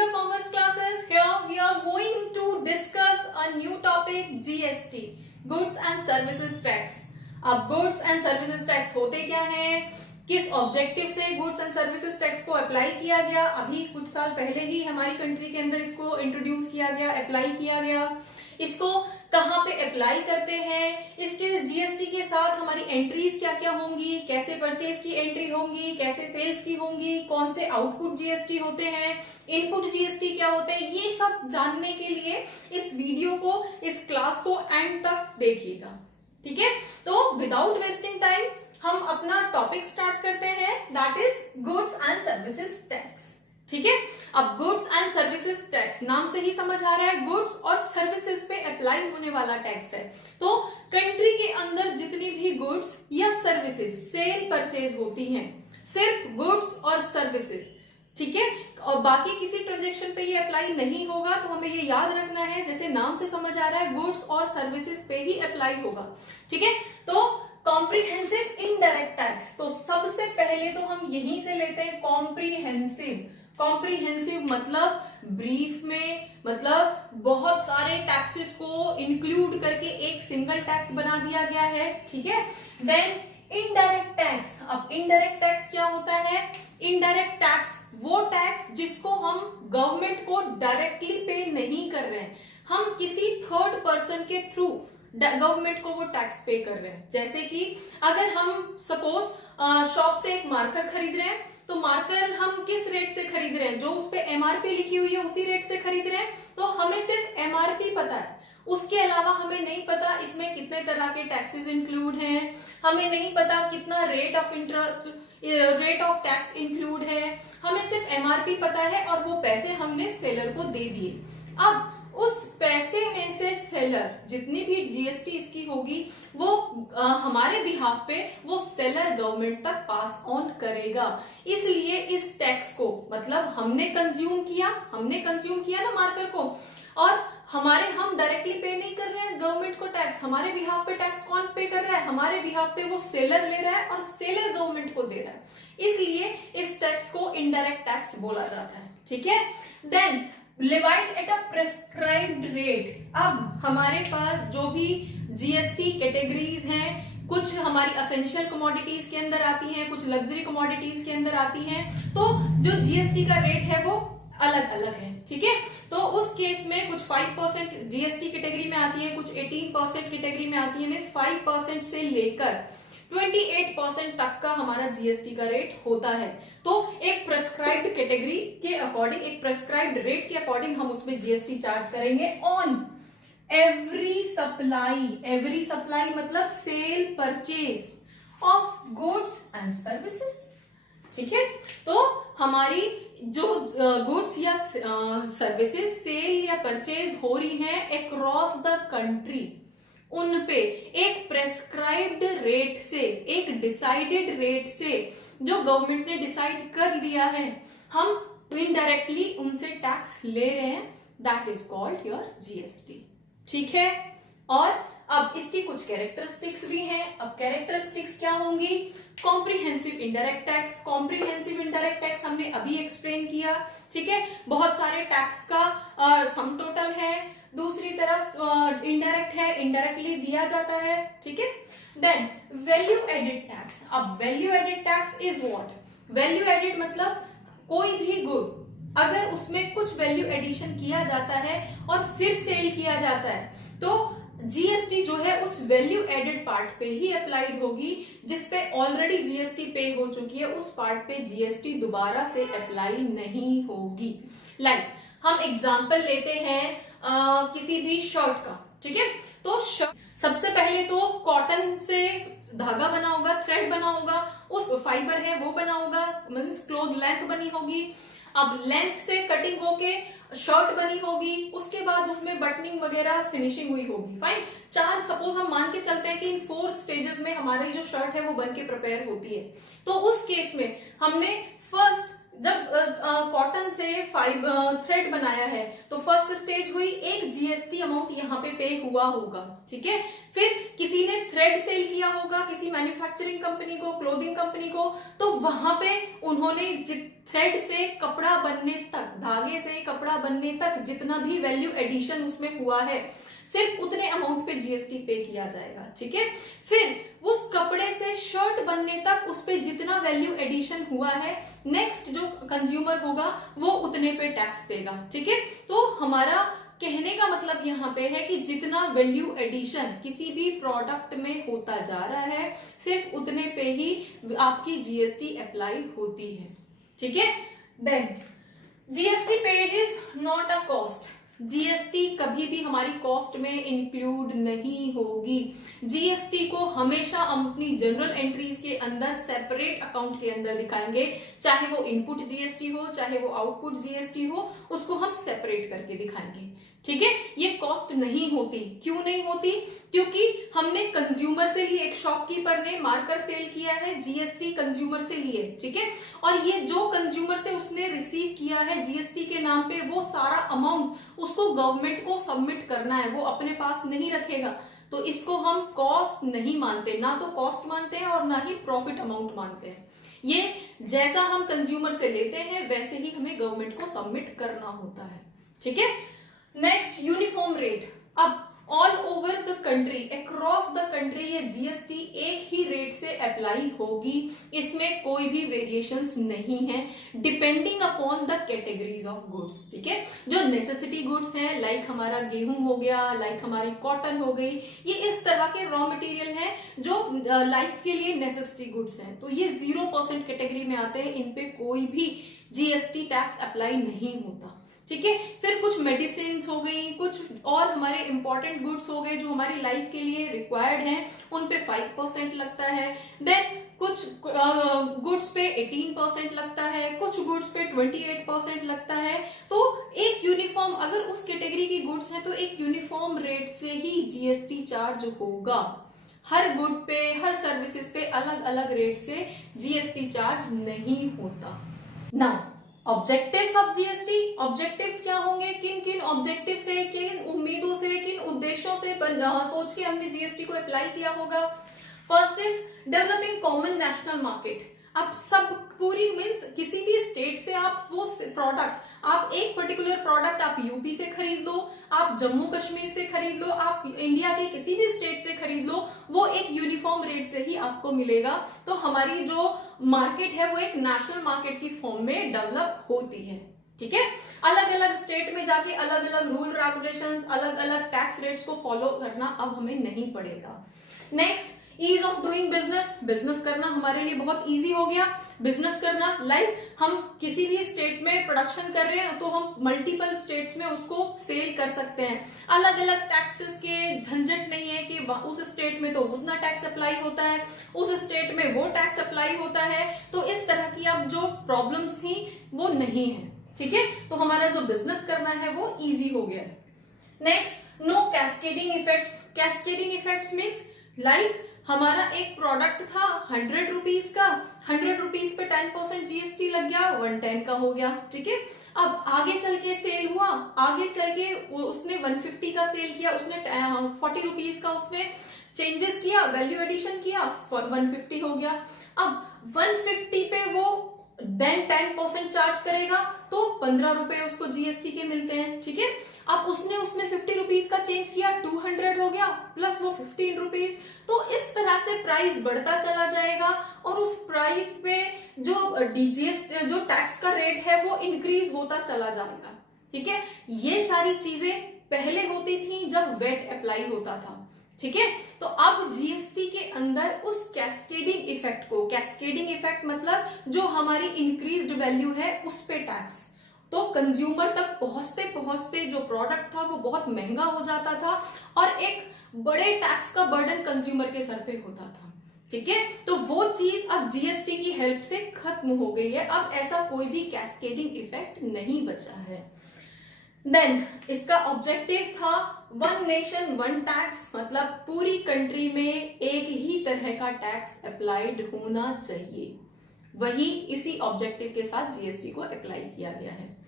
Radhika Commerce classes. Here we are going to discuss a new topic, GST, Goods and Services Tax. अब goods and services tax होते क्या हैं, किस objective से goods and services tax को apply किया गया, अभी कुछ साल पहले ही हमारी कंट्री के अंदर इसको इंट्रोड्यूस किया गया, अप्लाई किया गया, इसको कहाँ पे अप्लाई करते हैं, इसके जीएसटी के साथ हमारी एंट्रीज क्या क्या होंगी, कैसे परचेज की एंट्री होंगी, कैसे सेल्स की होंगी, कौन से आउटपुट जीएसटी होते हैं, इनपुट जीएसटी क्या होते हैं, ये सब जानने के लिए इस वीडियो को, इस क्लास को एंड तक देखिएगा। ठीक है, तो विदाउट वेस्टिंग टाइम हम अपना टॉपिक स्टार्ट करते हैं, that is goods and services tax. ठीक है, अब गुड्स एंड सर्विसेज टैक्स नाम से ही समझ आ रहा है, गुड्स और सर्विसेज पे अप्लाई होने वाला टैक्स है। तो कंट्री के अंदर जितनी भी गुड्स या सर्विसेज सेल परचेज होती हैं, सिर्फ गुड्स और सर्विसेज, ठीक है, और बाकी किसी ट्रांजेक्शन पे ये अप्लाई नहीं होगा। तो हमें ये याद रखना है, जैसे नाम से समझ आ रहा है, गुड्स और सर्विसेज पे ही अप्लाई होगा। ठीक है, तो कॉम्प्रिहेंसिव इनडायरेक्ट टैक्स, तो सबसे पहले तो हम यहीं से लेते हैं कॉम्प्रिहेंसिव। कॉम्प्रिहेंसिव मतलब ब्रीफ में, मतलब बहुत सारे टैक्सेस को इंक्लूड करके एक सिंगल टैक्स बना दिया गया है। ठीक है, देन इनडायरेक्ट टैक्स। अब इनडायरेक्ट टैक्स क्या होता है? इनडायरेक्ट टैक्स वो टैक्स जिसको हम गवर्नमेंट को डायरेक्टली पे नहीं कर रहे हैं, हम किसी थर्ड पर्सन के थ्रू गवर्नमेंट को वो टैक्स पे कर रहे हैं। जैसे कि अगर हम सपोज शॉप से एक मार्कर खरीद रहे हैं, तो मार्कर हम किस रेट से खरीद रहे हैं, जो उस पे एमआरपी लिखी हुई है उसी रेट से खरीद रहे हैं, तो हमें सिर्फ एमआरपी पता है, उसके अलावा हमें नहीं पता इसमें कितने तरह के टैक्सेस इंक्लूड हैं, हमें नहीं पता कितना rate of interest, rate of tax include है, हमें सिर्फ एमआरपी पता है और वो पैसे हमने सेलर को दे दिए। अब उस पैसे में से सेलर जितनी भी जीएसटी इसकी होगी वो हमारे बिहाफ पे वो सेलर गवर्नमेंट तक पास ऑन करेगा। इसलिए इस टैक्स को, मतलब हमने कंज्यूम किया ना मार्कर को, और हम डायरेक्टली पे नहीं कर रहे हैं गवर्नमेंट को टैक्स, हमारे बिहाफ पे टैक्स कौन पे कर रहा है? हमारे बिहाफ पे वो सेलर ले रहा है और सेलर गवर्नमेंट को दे रहा है। इसलिए इस टैक्स को इनडायरेक्ट टैक्स बोला जाता है। ठीक है, then levied at a prescribed rate. अब हमारे पास जो भी जीएसटी कैटेगरीज हैं, कुछ हमारी असेंशियल कमोडिटीज के अंदर आती हैं, कुछ लग्जरी कमोडिटीज के अंदर आती हैं, तो जो जीएसटी का रेट है वो अलग अलग है। ठीक है, तो उस केस में कुछ 5% जीएसटी कैटेगरी में आती है, कुछ 18% कैटेगरी में आती है, मींस 5% से लेकर 28% तक का हमारा जीएसटी का रेट होता है। तो एक प्रेस्क्राइब्ड कैटेगरी के अकॉर्डिंग, एक प्रेस्क्राइब्ड रेट के अकॉर्डिंग हम उसमें जीएसटी चार्ज करेंगे ऑन एवरी सप्लाई मतलब cell purchase of goods and services. ठीक है, तो हमारी जो गुड्स या सर्विसेज सेल या परचेज हो रही हैं अक्रॉस द कंट्री, उन पे एक प्रेस्क्राइब्ड रेट से, एक डिसाइडेड रेट से, जो गवर्नमेंट ने डिसाइड कर दिया है, हम इनडायरेक्टली उनसे टैक्स ले रहे हैं, that is called your GST. ठीक है, और अब इसकी कुछ कैरेक्टरिस्टिक्स भी हैं। अब कैरेक्टरिस्टिक्स क्या होंगी? Comprehensive indirect tax. Comprehensive indirect tax हमने अभी एक्सप्लेन किया। ठीक है, बहुत सारे टैक्स का सम टोटल है, दूसरी तरफ इनडायरेक्ट है, इनडायरेक्टली दिया जाता है। ठीक है, देन वैल्यू एडेड टैक्स। अब value added tax is what? Value added मतलब कोई भी गुड अगर उसमें कुछ वैल्यू एडिशन किया जाता है और फिर सेल किया जाता है, तो जीएसटी जो है उस वैल्यू एडेड पार्ट पे ही अप्लाइड होगी। जिसपे ऑलरेडी जीएसटी पे हो चुकी है, उस पार्ट पे जीएसटी दोबारा से अप्लाई नहीं होगी। लाइक हम एग्जांपल लेते हैं किसी भी शर्ट का। ठीक है, तो शर्ट सबसे पहले तो कॉटन से धागा बना होगा, थ्रेड बना होगा, उस फाइबर है वो बना होगा, मीन्स क्लोथ लेंथ बनी होगी। अब लेंथ से कटिंग होके शर्ट बनी होगी, उसके बाद उसमें बटनिंग वगैरह फिनिशिंग हुई होगी। फाइन, चार सपोज हम मान के चलते हैं कि इन 4 स्टेजेस में हमारी जो शर्ट है वो बन के प्रिपेयर होती है। तो उस केस में हमने फर्स्ट जब कॉटन से थ्रेड बनाया है तो फर्स्ट स्टेज हुई, एक जीएसटी अमाउंट यहाँ पे हुआ होगा, ठीक है। फिर किसी ने थ्रेड सेल किया होगा किसी मैन्युफैक्चरिंग कंपनी को, क्लोथिंग कंपनी को, तो वहां पे उन्होंने थ्रेड से कपड़ा बनने तक, धागे से कपड़ा बनने तक जितना भी वैल्यू एडिशन उसमें हुआ है सिर्फ उतने अमाउंट पे जीएसटी पे किया जाएगा, ठीक है। फिर उस कपड़े से शर्ट बनने तक उस पे जितना वैल्यू एडिशन हुआ है नेक्स्ट जो कंज्यूमर होगा वो उतने पे टैक्स देगा, ठीक है। तो हमारा कहने का मतलब यहाँ पे है कि जितना वैल्यू एडिशन किसी भी प्रोडक्ट में होता जा रहा है सिर्फ उतने पे ही आपकी जीएसटी अप्लाई होती है, ठीक है। Then GST paid is not a cost. GST कभी भी हमारी कॉस्ट में इंक्लूड नहीं होगी। जीएसटी को हमेशा हम अपनी जनरल एंट्रीज के अंदर सेपरेट अकाउंट के अंदर दिखाएंगे, चाहे वो इनपुट जीएसटी हो चाहे वो आउटपुट जीएसटी हो, उसको हम सेपरेट करके दिखाएंगे, ठीक है। ये कॉस्ट नहीं होती। क्यों नहीं होती? क्योंकि हमने कंज्यूमर से लिए, एक शॉपकीपर ने मार्कर सेल किया है, जीएसटी कंज्यूमर से लिए, ठीक है। और ये जो कंज्यूमर से उसने रिसीव किया है जीएसटी के नाम पे, वो सारा अमाउंट उसको गवर्नमेंट को सबमिट करना है, वो अपने पास नहीं रखेगा। तो इसको हम कॉस्ट नहीं मानते, ना तो कॉस्ट मानते हैं और ना ही प्रॉफिट अमाउंट मानते हैं। ये जैसा हम कंज्यूमर से लेते हैं वैसे ही हमें गवर्नमेंट को सबमिट करना होता है, ठीक है। Next, uniform rate. अब all over the country, across the country ये जीएसटी एक ही रेट से अप्लाई होगी, इसमें कोई भी वेरिएशंस नहीं है, depending upon the categories of goods, ठीक है। जो नेसेसिटी गुड्स हैं, लाइक हमारा गेहूं हो गया, लाइक हमारी कॉटन हो गई, ये इस तरह के रॉ मटेरियल हैं जो लाइफ के लिए नेसेसिटी गुड्स हैं, तो ये 0% कैटेगरी में आते हैं, इन पे कोई भी जीएसटी टैक्स अप्लाई नहीं होता, ठीक है। फिर कुछ मेडिसिन हो गई, कुछ और हमारे इंपॉर्टेंट गुड्स हो गए जो हमारी लाइफ के लिए रिक्वायर्ड हैं, उन पे 5% लगता है। देन कुछ गुड्स पे 18% लगता है, कुछ गुड्स पे 28% लगता है। तो एक यूनिफॉर्म, अगर उस कैटेगरी की गुड्स हैं तो एक यूनिफॉर्म रेट से ही जीएसटी चार्ज होगा। हर गुड पे, हर सर्विसेज पे अलग अलग रेट से जीएसटी चार्ज नहीं होता। Now objectives of GST. Objectives क्या होंगे? किन किन ऑब्जेक्टिव से, किन उम्मीदों से, किन उद्देश्यों से सोच के हमने जीएसटी को अप्लाई किया होगा? First is developing common national market. अब सब पूरी मीन्स किसी भी स्टेट से आप वो प्रोडक्ट, आप एक पर्टिकुलर प्रोडक्ट आप यूपी से खरीद लो, आप जम्मू कश्मीर से खरीद लो, आप इंडिया के किसी भी स्टेट से खरीद लो, वो एक यूनिफॉर्म रेट से ही आपको मिलेगा। तो हमारी जो मार्केट है वो एक नेशनल मार्केट की फॉर्म में डेवलप होती है, ठीक है। अलग अलग स्टेट में जाके अलग अलग रूल रेगुलेशंस, अलग अलग टैक्स रेट्स को फॉलो करना अब हमें नहीं पड़ेगा। Next, ease of doing business. Business करना हमारे लिए बहुत इजी हो गया। बिजनेस करना लाइक हम किसी भी स्टेट में प्रोडक्शन कर रहे हैं तो हम मल्टीपल स्टेट्स में उसको सेल कर सकते हैं। अलग अलग टैक्सेस के झंझट नहीं है कि उस स्टेट में तो उतना टैक्स अप्लाई होता है, उस स्टेट में वो टैक्स अप्लाई होता है। तो इस तरह की अब जो प्रॉब्लम्स थी वो नहीं है, ठीक है। तो हमारा जो बिजनेस करना है वो इजी हो गया है। Next, no cascading effects. Cascading effects means like हमारा एक प्रोडक्ट था 100 रुपीज का, 100 रुपीज पे 10% जीएसटी लग गया, 110 का हो गया, ठीक है। अब आगे चल के सेल हुआ, आगे चल के उसने 150 का सेल किया, उसने 40 रुपीज का उसमें चेंजेस किया, वैल्यू एडिशन किया, 150 हो गया। अब 150 पे वो देन 10% चार्ज करेगा तो 15 रुपए उसको जीएसटी के मिलते हैं, ठीक है। अब उसने उसमें 50 रुपीज का चेंज किया, 200 हो गया, प्लस वो 15 रुपीज। तो इस तरह से प्राइस बढ़ता चला जाएगा और उस प्राइस पे जो जीएसटी जो टैक्स का रेट है वो इंक्रीज होता चला जाएगा, ठीक है। ये सारी चीजें पहले होती थी जब वेट अप्लाई होता था, ठीक है। तो अब जीएसटी के अंदर उस कैस्केडिंग इफेक्ट को, कैस्केडिंग इफेक्ट मतलब जो हमारी इंक्रीज्ड वैल्यू है उस पे टैक्स, तो कंज्यूमर तक पहुंचते पहुंचते जो प्रोडक्ट था वो बहुत महंगा हो जाता था और एक बड़े टैक्स का बर्डन कंज्यूमर के सर पे होता था, ठीक है। तो वो चीज अब जीएसटी की हेल्प से खत्म हो गई है। अब ऐसा कोई भी कैस्केडिंग इफेक्ट नहीं बचा है। देन इसका ऑब्जेक्टिव था वन नेशन वन टैक्स, मतलब पूरी कंट्री में एक ही तरह का टैक्स अप्लाइड होना चाहिए। वही इसी ऑब्जेक्टिव के साथ जीएसटी को अप्लाई किया गया है।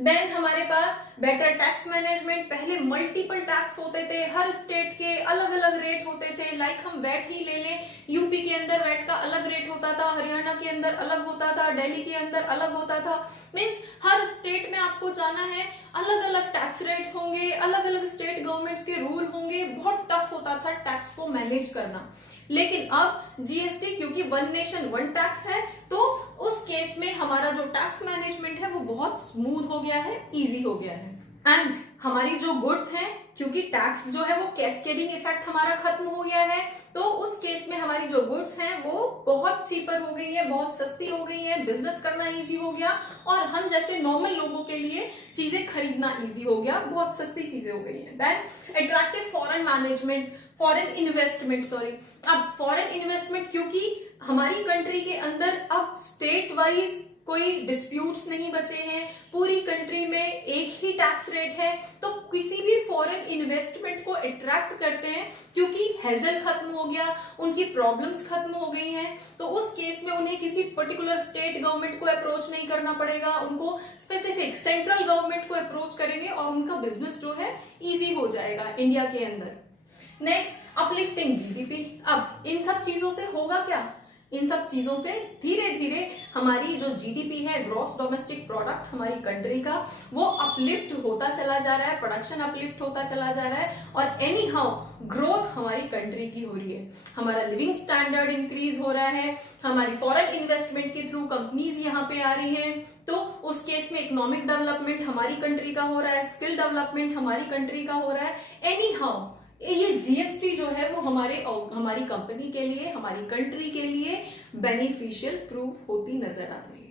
देन हमारे पास बेटर टैक्स मैनेजमेंट। पहले मल्टीपल टैक्स होते थे, हर स्टेट के अलग अलग रेट होते थे। लाइक हम वैट ही ले लें, यूपी के अंदर वैट का अलग रेट होता था, हरियाणा के अंदर अलग होता था, दिल्ली के अंदर अलग होता था। मीन्स हर स्टेट में आपको जाना है, अलग अलग टैक्स रेट्स होंगे, अलग अलग स्टेट गवर्नमेंट्स के रूल होंगे। बहुत टफ होता था टैक्स को मैनेज करना। लेकिन अब जीएसटी क्योंकि वन नेशन वन टैक्स है, तो उस केस में हमारा जो टैक्स मैनेजमेंट है वो बहुत स्मूथ हो गया है, इजी हो गया है। एंड हमारी जो गुड्स हैं, क्योंकि टैक्स जो है वो कैस्केडिंग इफेक्ट हमारा खत्म हो गया है, तो उस केस में हमारी जो गुड्स हैं वो बहुत चीपर हो गई है, बहुत सस्ती हो गई है, बिजनेस करना इजी हो गया, और हम जैसे नॉर्मल लोगों के लिए चीजें खरीदना इजी हो गया, बहुत सस्ती चीजें हो गई है। Then attractive foreign management, foreign investment, sorry, अब फॉरेन इन्वेस्टमेंट क्योंकि हमारी कंट्री के अंदर अब स्टेट वाइज कोई डिस्प्यूट्स नहीं बचे हैं, पूरी कंट्री में एक ही टैक्स रेट है, तो किसी भी फॉरेन इन्वेस्टमेंट को अट्रैक्ट करते हैं क्योंकि हेजल खत्म हो गया, उनकी प्रॉब्लम्स खत्म हो गई हैं। तो उस केस में उन्हें किसी पर्टिकुलर स्टेट गवर्नमेंट को अप्रोच नहीं करना पड़ेगा, उनको स्पेसिफिक सेंट्रल गवर्नमेंट को अप्रोच करेंगे और उनका बिजनेस जो है इजी हो जाएगा इंडिया के अंदर। Next, uplifting GDP. अब इन सब चीजों से होगा क्या? इन सब चीजों से धीरे धीरे हमारी जो जीडीपी है, ग्रॉस डोमेस्टिक प्रोडक्ट हमारी कंट्री का, वो अपलिफ्ट होता चला जा रहा है, प्रोडक्शन अपलिफ्ट होता चला जा रहा है, और एनी हाउ ग्रोथ हमारी कंट्री की हो रही है, हमारा लिविंग स्टैंडर्ड इंक्रीज हो रहा है, हमारी फॉरेन इन्वेस्टमेंट के थ्रू कंपनीज यहाँ पे आ रही हैं, तो उस केस में इकोनॉमिक डेवलपमेंट हमारी कंट्री का हो रहा है, स्किल डेवलपमेंट हमारी कंट्री का हो रहा है। एनी हाउ ये जीएसटी जो है वो हमारी कंपनी के लिए, हमारी कंट्री के लिए बेनिफिशियल प्रूव होती नजर आ रही है।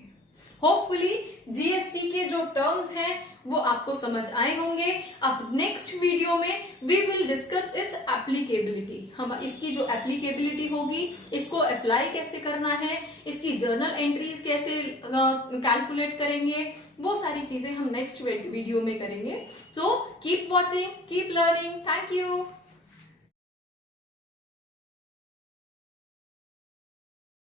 होपफुली जीएसटी के जो टर्म्स हैं वो आपको समझ आए होंगे। अब नेक्स्ट वीडियो में we will discuss its applicability. हम इसकी जो एप्लीकेबिलिटी होगी, इसको अप्लाई कैसे करना है, इसकी जर्नल एंट्रीज कैसे कैलकुलेट करेंगे, वो सारी चीजें हम नेक्स्ट वीडियो में करेंगे। So keep watching, keep learning. Thank you.